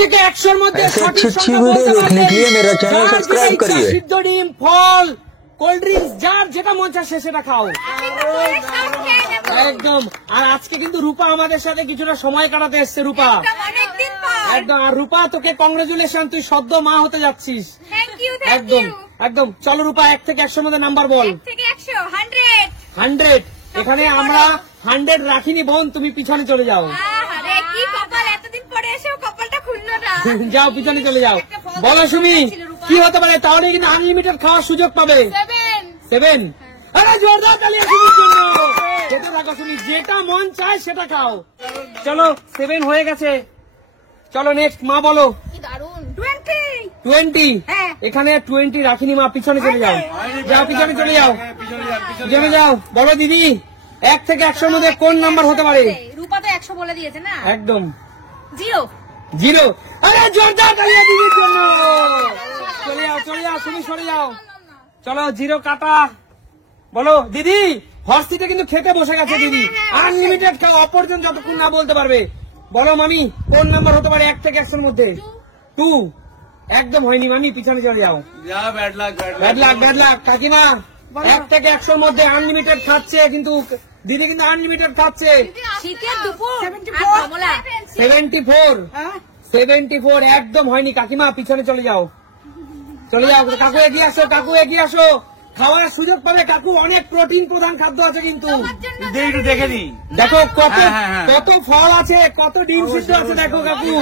থেকে 100-র মধ্যে ऐसे अच्छी वीडियो देखने के लिए मेरा चैनल सब्सक्राइब करिए। সিদ্ধ ডিম, ফল, কোল্ড ড্রিঙ্কস, যার যেটা মন চায় সেটা খাও একদম। আর আজকে কিন্তু রূপা আমাদের সাথে কিছুটা সময় কাটাতে এসছে। রূপা একদম। আর রূপা তোকে কংগ্রেচুলেশন, তুই সদ্য মা হতে যাচ্ছিস। একদম একদম। চলো রূপা 1 থেকে 100-র মধ্যে নাম্বার বল। 100। এখানে আমরা 100 রাখিনি বোন, তুমি পিছনে চলে যাও। যাও পিছনে চলে যাও। বলো সুমি কি হতে পারে? তাহলে কিন্তু আনলিমিটেড খাওয়ার সুযোগ পাবে। 7। আরে জোরদার তালি সুমির জন্য। যেটা থাকো সুমি, যেটা মন চায় সেটা খাও। চলো 7 হয়ে গেছে। চলো নেক্সট মা বলো। 20। এখানে 20 রাখিনি মা, পিছনে চলে যাও। যাও পিছনে চলে যাও, পিছনে যাও। বলো দিদি 1 থেকে 100-র মধ্যে কোন নাম্বার হতে পারে? রূপা তো 100 বলে দিয়েছে না। একদম 0। আরে জোরদার তালি দিদির জন্য। চলে যাও চলে যাও সুমি, সরে যাও। চলো 0 কাটা। বলো দিদি হর্ষিটা কিন্তু খেতে বসে গেছে। দিদি আনলিমিটেড খাও, অপরজন যতক্ষণ না বলতে পারবে। বলো মামি কোন নাম্বার হতে পারে 1 থেকে 100-র মধ্যে? 2। একদম হয়নি মামি, পিছনে চলে যাও। ব্যাড লাক কাকিমা। 1 থেকে 100-র মধ্যে আনলিমিটেড খাচ্ছে, কিন্তু দিদি কিন্তু আনলিমিটেড খাচ্ছে। 74 একদম হয়নি কাকিমা, পিছনে চলে যাও। চলে যাও কাকু, এগিয়ে আসো। কাকু এগিয়ে আসো, খাওয়ার সুযোগ পাবে। কাকু অনেক প্রোটিন প্রধান খাদ্য আছে কিন্তু। দেখে নি দেখো কত কত ফল আছে, কত ডিম সিদ্ধ আছে। দেখো কাকু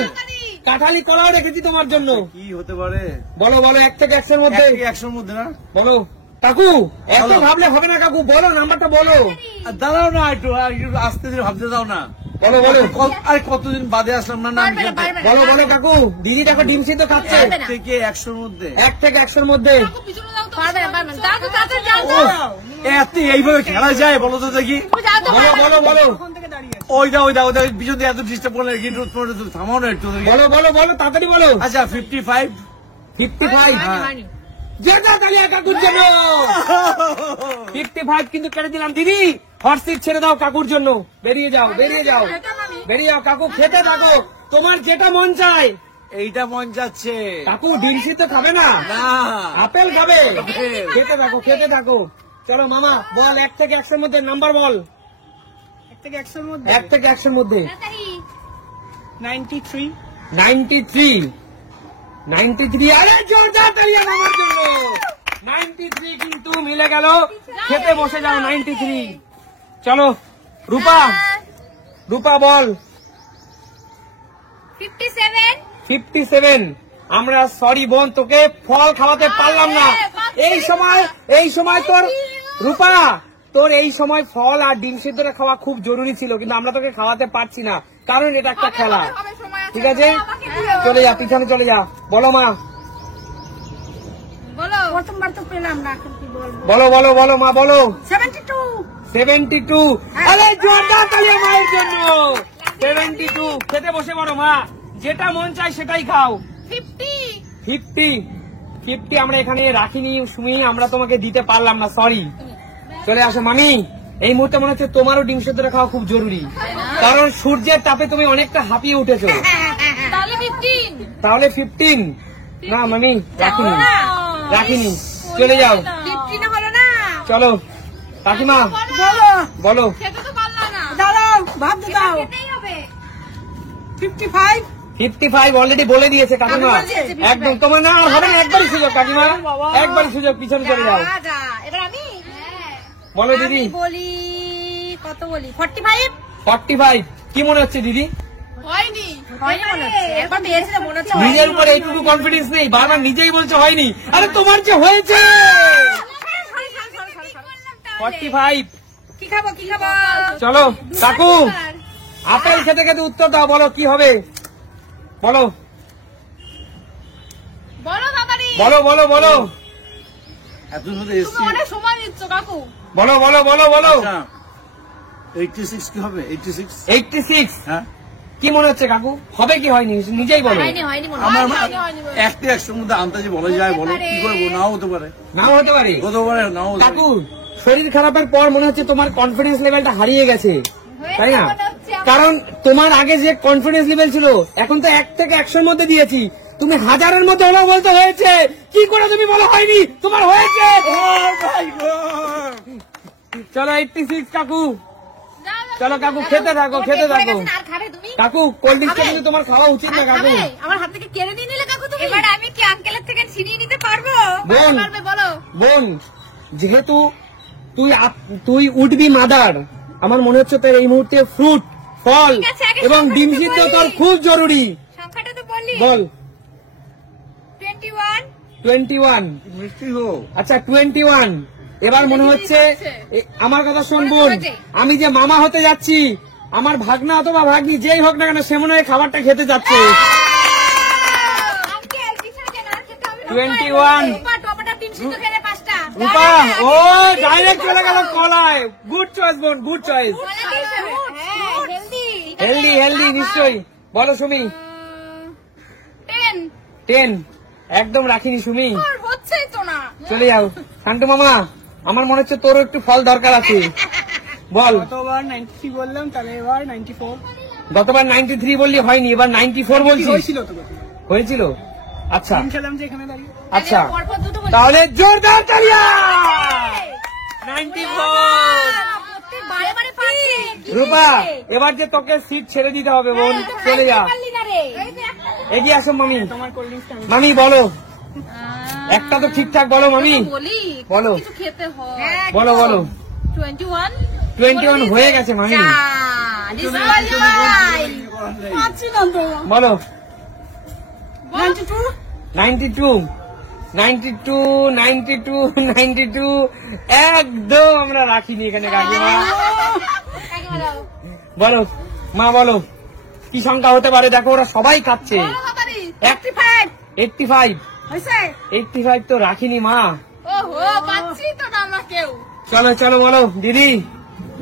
কাঁঠালি কলাও রেখেছি তোমার জন্য। কি হতে পারে? বলো বলো 1 থেকে 100-র মধ্যে। 100-র মধ্যে না? বলো কাকু, এত ভাবলে হবে না কাকু, বলো নাম্বারটা বলো। দাঁড়াও না, একটু আস্তে ধীরে ভাবতে দাও না। বলো বলো। আরে কতদিন বাদে আসলাম না। বলো বলো কাকু। দিদি দেখো ডিম সিদ্ধ খাচ্ছে। 1 থেকে 100-র মধ্যে। 1 থেকে 100-র মধ্যে। এইভাবে খেলা যায় বলো তো দেখি? বলো বলো বলো। ওই দা পিছন দিয়ে এত ডিস্টার্ব করলে থামাও না একটু। বলো বলো বলো তাড়াতাড়ি বলো। আচ্ছা 55। 55 কাকুর জন্য। 55 কিন্তু কেটে দিলাম। দিদি হর্ষিট ছেড়ে দাও কাকুর জন্য। বেরিয়ে যাও বেরিয়ে যাও বেরিয়ে যাও। কাকু খেতে থাকো, তোমার যেটা মন চায়। এইটা মন যাচ্ছে। কাকু ডিম সিদ্ধ খাবে না? আপেল খাবে। খেতে থাকো খেতে থাকো। চলো মামা বল 1 থেকে 100-র মধ্যে নাম্বার বল। 1 থেকে 100-র মধ্যে। 93। আরে জোরদার তালি আমার জন্য। 93 কিন্তু মিলে গেল। খেতে বসে যাও 93। চলো রূপা বল। 57। আমরা সরি বোন, তোকে ফল খাওয়াতে পারলাম না। এই সময় তোর রূপা, তোর এই সময় ফল আর ডিম সিদ্ধটা খাওয়া খুব জরুরি ছিল, কিন্তু আমরা তোকে খাওয়াতে পারছি না, কারণ এটা একটা খেলা। ঠিক আছে চলে যা, পিছনে চলে যা। বলো মা। প্রথমবার তো পেলাম না। বলো বলো বলো মা বলো। 72। আরে জোরদার তালি মায়ের জন্য। 72। খেতে বসে পড়ো মা, যেটা মন চায় সেটাই খাও। 50 আমরা এখানে রাখিনি সুমি, আমরা তোমাকে দিতে পারলাম না, সরি। চলে আসো মামি। এই মুহূর্তে মনে হচ্ছে তোমারও ডিম সেদ্ধটা খাওয়া খুব জরুরি, কারণ সূর্যের তাপে তুমি অনেকটা হাঁপিয়ে উঠেছো। তাহলে 15 না মামি, রাখিনি। চলে যাও। চলো কাকিমা বলো। 55 অলরেডি বলে দিয়েছে কাকিমা। একদম তোমার না হবে না, একবারই সুযোগ কাকিমা, একবারই সুযোগ। পিছনে চলে যাও। বলো দিদি। বলি কত বলি? 45। কি মনে হচ্ছে দিদি? নিজের উপর এইটুকু কনফিডেন্স নেই, বারবার নিজেই বলছে হয়নি। আরে তোমার যে হয়েছে। 45। কি খাবো? চলো কাকু, আপেল খেতে খেতে উত্তর দাও, বলো কি হবে। বলো বলো বলো বলো। এত মধ্যে এসছি। বলো বলো বলো বলো। 86 কি হবে? 86। হ্যাঁ কি মনে হচ্ছে কাকু, হবে কি হয়নি নিজেই বলো। আমার 1 থেকে 100-র মধ্যে আন্দাজে বলা যায়। বলো কি করবো? নাও হতে পারে। কাকু শরীর খারাপের পর মনে হচ্ছে তোমার কনফিডেন্স লেভেলটা হারিয়ে গেছে, তাই না? কারণ তোমার আগে যে কনফিডেন্স লেভেল ছিল এখন তো 1 থেকে 100-র মধ্যে দিয়েছি, তুমি 1000-এর মধ্যে হলো বলতে হয়েছে। কি করে তুমি বলো হয়নি? তোমার হয়েছে। চলো 86 কাকু, চলো কাকু খেতে থাকো, খেতে থাকো। আর খাবে তুমি? কাকু কোল্ড ড্রিঙ্কসটা কিন্তু তোমার খাওয়া উচিত না কাকু। খাবে? আমার হাত থেকে কেড়ে নিয়ে নিলে কাকু তুমি। এবার আমি কি আঙ্কেলের থেকে ছিনিয়ে নিতে পারবো? বোন। পারবে বলো। বোন, যেহেতু তুই উঠবি মাদার, আমার মনে হচ্ছে তোর এই মুহূর্তে ফ্রুট, ফল ঠিক আছে, আগে এবং ডিম সংখ্যাটা সিদ্ধ বলি। তোর খুব জরুরি। সংখ্যাটা তো বললি। বল। 21। 21। মিষ্টি হো। আচ্ছা 21। এবার মনে হচ্ছে আমার কথা শোন মনে বোন, হচ্ছে। আমি যে মামা হতে যাচ্ছি, আমার ভাগনা অথবা ভাগ্নি যেই হোক না কেন সে মনে হয় খাবারটা খেতে যাচ্ছে। আঙ্কেল পিছনে কেন আর খেতে হবে না। 21। রূপা টমেটো 3 সিদ্ধ খেলে 5টা। রূপা, ও ডাইরেক্ট চলে গেল কলায়। গুড চয়েস বোন, গুড চয়েস। হেলদি হেলদি নিশ্চয়ই। বলো সুমি। 10 10। একদম রাখিনি সুমি, আর হচ্ছেই তো না। চলে যাও। শান্তু মামা, আমার মনে হচ্ছে তোর একটু ফল দরকার আছে। বল। গতবার 93 বললাম, তাহলে এবার 94 গতবার 93 বললি হয়নি, এবার 94 বলছিস। হয়েছিল তো গতবার। হয়েছিল? আচ্ছা খেলাম যে এখানে দাঁড়িয়ে। আচ্ছা, পরপর দুটো বলি। তাহলে জোরদার তালিয়া। 94। বারে বারে পাচ্ছি। রূপা, এবার যে তোকে সিট ছেড়ে দিতে হবে বোন, চলে যা। পারলি না রে। এগিয়ে আসো মামি। তোমার কোল্ড ড্রিঙ্কসটা আমি মামি বলো, একটা তো ঠিকঠাক বলো মামি। বলি বলো। কিছু খেতে হয়। বলো বলো। 21 21 হয়ে গেছে মামি। পাচ্ছি না তো। বলো। 92 92। 92 92 92 একদম আমরা রাখিনি এখানে কাকিমা। কাকিমা দাও। বলো মা, বলো কি সংখ্যা হতে পারে? দেখো ওরা সবাই খাচ্ছে। বলো বাবারি। 85। 85। হইছে? 85 তো রাখিনি মা। ওহো পাচ্ছি তো না আমরা কেউ। চলো চলো বলো দিদি।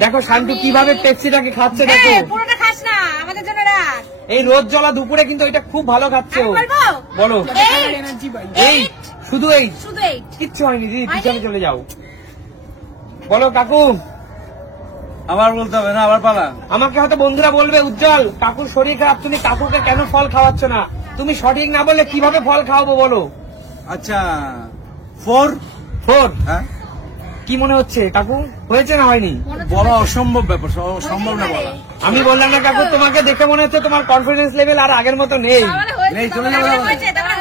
দেখো শান্তু কিভাবে পেপসিটাকে খাচ্ছে দেখো। পুরোটা খাস না, আমাদের জন্য রাখ। এই রোদ জ্বলা দুপুরে কিন্তু এটা খুব ভালো খাচ্ছে ও। বলবো? বলো। এনার্জি পাই। এই শুধু এই শুধু 8। কিচ্ছু হয়নি দিদি, পিছনে চলে যাও। বলো কাকু। আবার বলতে হবে না, আবার পালা। আমাকে হয়তো বন্ধুরা বলবে উজ্জ্বল কাকুর শরীর খারাপ, তুমি কাকুকে কেন ফল খাওয়াচ্ছ না? তুমি সঠিক না বললে কিভাবে ফল খাওয়াবো বলো। আচ্ছা 4। 4। হ্যাঁ, কি মনে হচ্ছে কাকু, হয়েছে না হয়নি? বলা অসম্ভব ব্যাপার, সম্ভব না বলা। আমি বললাম না কাকু, তোমাকে দেখে মনে হচ্ছে তোমার কনফিডেন্স লেভেল আর আগের মতো নেই। নেই, চলে যাও।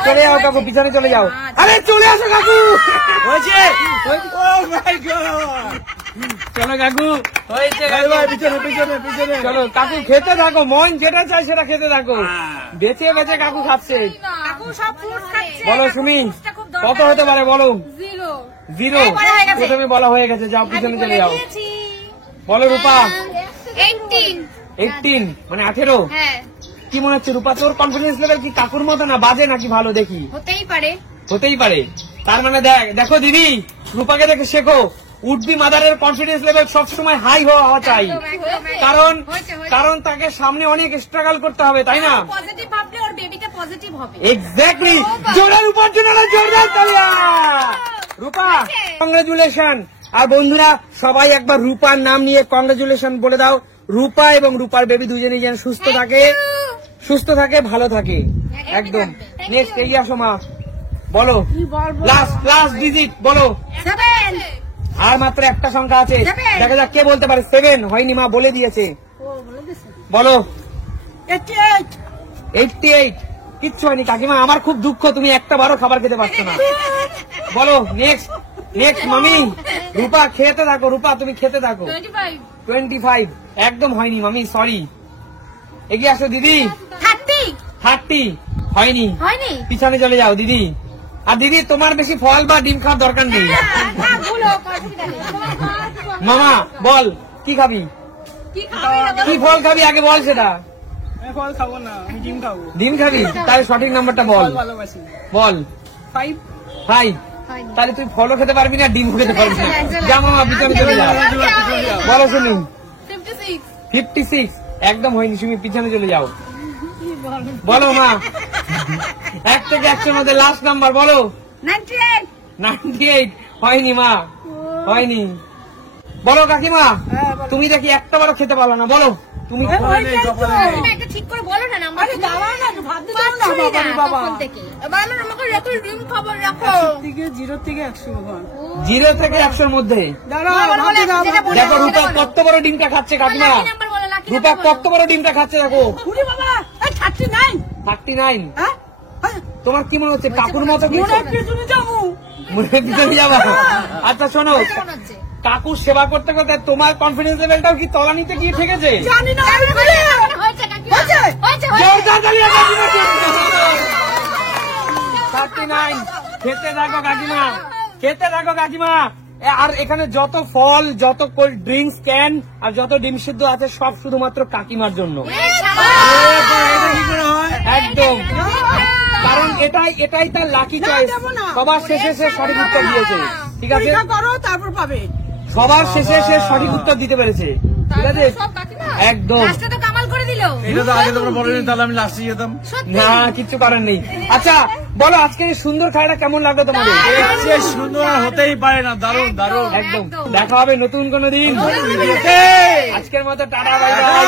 চলে যাও কাকু, পিছনে চলে যাও। আরে চলে আসো কাকু। হয়েছে। Oh my God! চলো কাকু, হয়েছে ভাই, ভাই, পিছনে পিছনে পিছনে। চলো কাকু খেতে থাকো, মন যেটা চাই সেটা খেতে থাকো। বেঁচে বেঁচে কাকু খাচ্ছে। কাকু সব ফ্রুটস খাচ্ছে। বলো সুমি, কত হতে পারে বলো। 0 0। বলা হয়ে গেছে। প্রথমে বলা হয়ে গেছে, যাও পিছনে চলে যাও। দিয়েছি। বলো রূপা। 18 18 মানে 18। হ্যাঁ কি মনে হচ্ছে রূপা, তোর কনফিডেন্স লেভেল কি কাকুর মতো না বাজে নাকি ভালো? দেখি। হতেই পারে। হতেই পারে। তার মানে দেখো দিদি, রূপাকে দেখে শেখো। উঠবি মাদারের কনফিডেন্স লেভেল সবসময় হাই হওয়া চাই, কারণ কারণ তাকে সামনে অনেক স্ট্রাগল করতে হবে, তাই না? পজিটিভ ভাবলে ওর বেবিটা পজিটিভ হবে। এক্স্যাক্টলি। জোরের উপর জোরদার তালিয়া। রূপা কংগ্রেচুলেশন। আর বন্ধুরা সবাই একবার রূপার নাম নিয়ে কংগ্রেচুলেশন বলে দাও। রূপা এবং রূপার বেবি দুজনেই যেন সুস্থ থাকে ভালো থাকে একদম। নেক্সট এগিয়ে আসো মা, বলো লাস্ট ডিজিট বলো। 7 আর মাত্র একটা সংখ্যা আছে, দেখা যাক কে বলতে পারে। 7 হয়নি, মা বলে দিয়েছে। বলো। 88। কিচ্ছু হয়নি কাকিমা, আমার খুব দুঃখ, তুমি একটা বারও খাবার খেতে পারছো না। বলো নেক্সট মামি। রূপা খেতে থাকো, রূপা তুমি খেতে থাকো। 25 একদম হয়নি মামি, সরি। এগিয়ে আসো দিদি। 30 হয়নি, পিছনে চলে যাও দিদি। আর দিদি তোমার বেশি ফল বা ডিম খাওয়ার দরকার নেই। মামা বল কি খাবি, কি ফল খাবি আগে বল সেটা। আমি ফল খাবো না, আমি ডিম খাবো। ডিম খাবি, তাহলে সঠিক নাম্বারটা বল। ফল ভালোবাসি। বল। 5 তাহলে তুই ফলও খেতে পারবি না, ডিমও খেতে পারবি না। যা মামা পিছনে চলে যাও। বলো শুনি। 56 একদম হয়নি, তুমি পিছনে চলে যাও। বলো মা, 1 থেকে 100 মধ্যে লাস্ট নাম্বার বলো। 98 হয়নি মা, হয়নি। বলো কাকিমা, তুমি দেখি একটা বারও খেতে পারলো না, বলো। তুমি কপালে নেই, কপালে নেই। তুমি একটা ঠিক করে বলো না নাম্বার। আরে দাঁড়াও না, একটু ভাবতে দাও না, পাচ্ছই বাবা রে না বাবা। তখন থেকে। এবার আমার আমাকে রেকর্ড ড্রিম খবর রাখো। থেকে 0 থেকে 100 বাবা। 0 থেকে 100 মধ্যে দাঁড়াও, বলো, ভাবতে বলো, দাও, যেটা ভাবতে বলে। দেখো দাও। রূপা কত বড় ডিমটা খাচ্ছে কাকিমা। লাকি নাম্বার বলো, লাকি রূপা নাম্বার কত বড় ডিমটা খাচ্ছে দেখো। ওরে বাবা, এই 39 39। হ্যাঁ? তোমার কি মনে হচ্ছে কাকুর মতো কি মনে পেছনে যাবো। মনে পিছনে যাবা? আচ্ছা শোনো, বলো। মনে হচ্ছে। কাকুর সেবা করতে করতে তোমার কনফিডেন্স লেভেলটাও কি তলানিতে গিয়ে ঠেকেছে? জানি না, হয়েছে কাকিমা। হয়েছে? হয়েছে, জোরদার তালি কাকিমা। 39 খেতে থাকো কাকিমা, খেতে থাকো কাকিমা। আর এখানে যত ফল, যত কোল্ড ড্রিঙ্কস ক্যান আর যত ডিম সিদ্ধ আছে সব শুধুমাত্র কাকিমার জন্য। এটা কি করে হয়? একদম, কারণ এটাই তার লাকি চয়েস। দেবো না। সবার শেষে সে সঠিক উত্তর দিয়েছে, ঠিক আছে? পরীক্ষা করো, তারপর পাবে। সবার শেষে সে সঠিক উত্তর দিতে পেরেছে, ঠিক আছে? সব কাকিমা। একদম। লাস্টে তো কামাল করে দিল। এটা তো আগে তোমরা বলেনি, তাহলে আমি লাস্টে যেতাম। সত্যি। না কিচ্ছু করার নেই। আচ্ছা বলো, আজকে এই সুন্দর খেলাটা কেমন লাগলো তোমাদের? এর চেয়ে সুন্দর আর হতেই পারে না, দারুণ দারুণ। একদম। একদম। দেখা হবে নতুন কোনো দিন। নতুন কোনো দিন। আজকের মতো টাটা, বাই বাই।